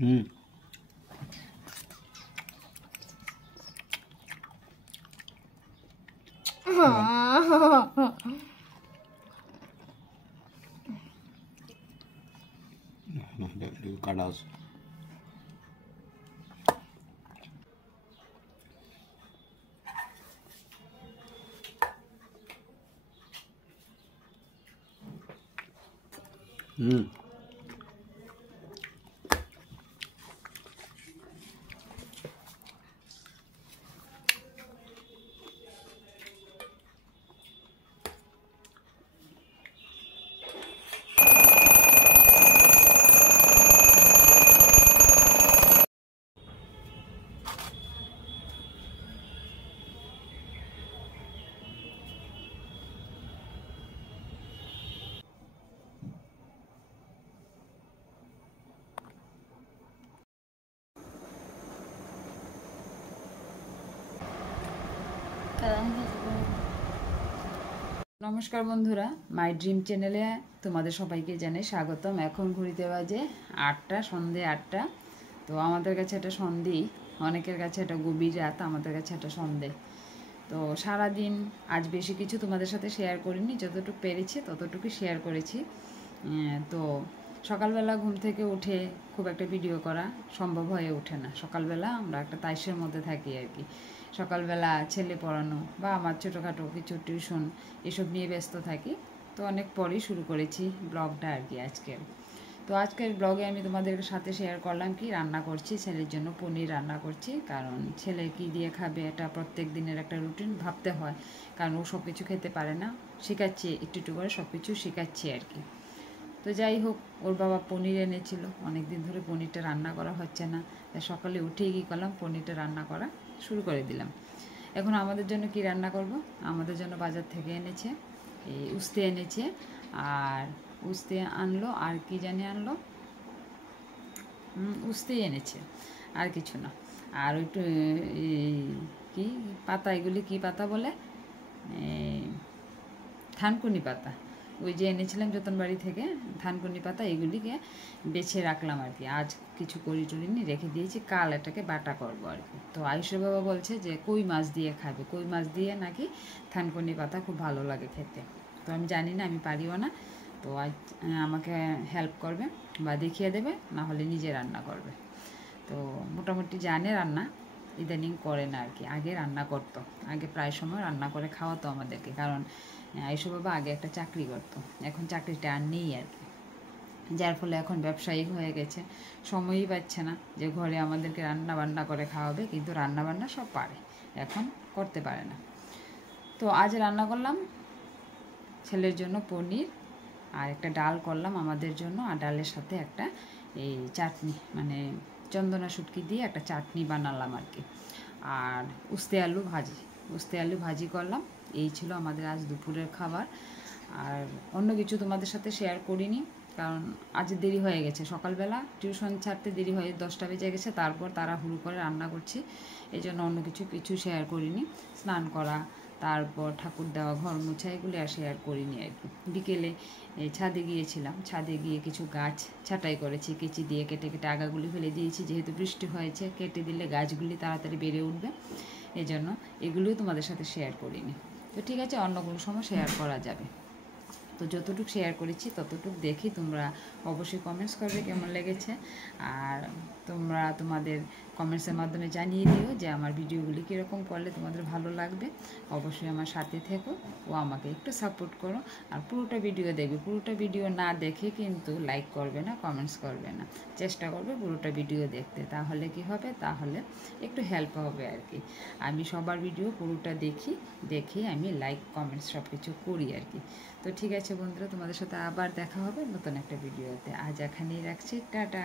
হুম কাটা আছে। হুম নমস্কার বন্ধুরা, মাই ড্রিম চ্যানেলে তোমাদের সবাইকে জানাই স্বাগতম। এখন ঘুরিতে বাজে 8টা, সন্ধে 8টা। তো আমাদের কাছে এটা সন্ধেই, অনেকের কাছে এটা গভীর রাত, আমাদের কাছে এটা সন্ধে। তো সারাদিন আজ বেশি কিছু তোমাদের সাথে শেয়ার করিনি, যতটুকু পেরেছি ততটুকু শেয়ার করেছি। তো সকালবেলা ঘুম থেকে উঠে খুব একটা ভিডিও করা সম্ভব হয়ে ওঠে না। সকালবেলা আমরা একটা তাইসের মধ্যে থাকি আর কি। সকালবেলা ছেলে পড়ানো বা আমার ছোটোখাটো কিছু টিউশন এসব নিয়ে ব্যস্ত থাকি। তো অনেক পরেই শুরু করেছি ব্লগটা আর কি আজকের। তো আজকের ব্লগে আমি তোমাদের সাথে শেয়ার করলাম কি রান্না করছি। ছেলের জন্য পনির রান্না করছি, কারণ ছেলে কি দিয়ে খাবে এটা প্রত্যেক দিনের একটা রুটিন ভাবতে হয়, কারণ ও সব কিছু খেতে পারে না। শেখাচ্ছি একটু একটু করে, সব কিছু শেখাচ্ছি আর কি। তো যাই হোক, ওর বাবা পনির এনেছিল, অনেক দিন ধরে পনিরটা রান্না করা হচ্ছে না। তাই সকালে উঠেই কী করলাম, পনিরটা রান্না করা শুরু করে দিলাম। এখন আমাদের জন্য কি রান্না করব, আমাদের জন্য বাজার থেকে এনেছে এই উস্তে এনেছে, আর উস্তে আনলো, আর কি জানি আনলো, উস্তেই এনেছে, আর কিছু না। আর একটু কি পাতা, এগুলি কি পাতা বলে, থানকুনি পাতা, ওই যে এনেছিলাম যতন বাড়ি থেকে থানকুনি পাতা, এগুলিকে বেছে রাখলাম আর কি। আজ কিছু করি টরিনি, রেখে দিয়েছি, কাল এটাকে বাটা করবো আর কি। তো আয়ুষের বাবা বলছে যে কই মাছ দিয়ে খাবে, কই মাছ দিয়ে নাকি থানকুনি পাতা খুব ভালো লাগে খেতে। তো আমি জানি না, আমি পারিও না। তো আজ আমাকে হেল্প করবে বা দেখিয়ে দেবে, না হলে নিজে রান্না করবে। তো মোটামুটি জানে রান্না, ইদানিং করে না আর কি। আগে রান্না করতো, আগে প্রায় সময় রান্না করে খাওয়াতো আমাদেরকে, কারণ আয়ুষ বাবা আগে একটা চাকরি করতো, এখন চাকরিটা আর নেই আর কি। যার ফলে এখন ব্যবসায়িক হয়ে গেছে, সময়ই পাচ্ছে না যে ঘরে আমাদেরকে রান্না বান্না করে খাওয়াবে, কিন্তু রান্না বান্না সব পারে, এখন করতে পারে না। তো আজ রান্না করলাম ছেলের জন্য পনির, আর একটা ডাল করলাম আমাদের জন্য, আর ডালের সাথে একটা এই চাটনি, মানে চন্দনা শুটকি দিয়ে একটা চাটনি বানালাম আর কি। আর উস্তে আলু ভাজি, উস্তে আলু ভাজি করলাম। এই ছিল আমাদের আজ দুপুরের খাবার। আর অন্য কিছু তোমাদের সাথে শেয়ার করিনি, কারণ আজ দেরি হয়ে গেছে, সকালবেলা টিউশন ছাড়তে দেরি হয়ে 10টা বেজে গেছে, তারপর তারা হুড়ু করে রান্না করছি, এই জন্য অন্য কিছু শেয়ার করিনি। স্নান করা, তারপর ঠাকুর দেওয়া, ঘর মোছা, এগুলি আর শেয়ার করিনি আর কি। বিকেলে ছাদে গিয়েছিলাম, ছাদে গিয়ে কিছু গাছ ছাঁটাই করেছি, কেচি দিয়ে কেটে কেটে আগাগুলি ফেলে দিয়েছি, যেহেতু বৃষ্টি হয়েছে, কেটে দিলে গাছগুলি তাড়াতাড়ি বেড়ে উঠবে, এই জন্য এগুলিও তোমাদের সাথে শেয়ার করিনি। তো ঠিক আছে, অন্য কোনো সময় শেয়ার করা যাবে। তো যতটুকু শেয়ার করেছি ততটুকু দেখি, তোমরা অবশ্যই কমেন্টস করবে কেমন লেগেছে। আর তোমরা তোমাদের কমেন্টসের মাধ্যমে জানিয়ে দিও যে আমার ভিডিওগুলি কীরকম করলে তোমাদের ভালো লাগবে। অবশ্যই আমার সাথে থেকো ও আমাকে একটু সাপোর্ট করো। আর পুরোটা ভিডিও দেখবে, পুরোটা ভিডিও না দেখে কিন্তু লাইক করবে না, কমেন্টস করবে না, চেষ্টা করবে পুরোটা ভিডিও দেখতে, তাহলে কি হবে, তাহলে একটু হেল্প হবে আর কি। আমি সবার ভিডিও পুরোটা দেখি আমি লাইক কমেন্টস সব কিছু করি আর কি। তো ঠিক আছে বন্ধুরা, তোমাদের সাথে আবার দেখা হবে নতুন একটা ভিডিওতে। আজ এখানেই রাখছি, টাটা।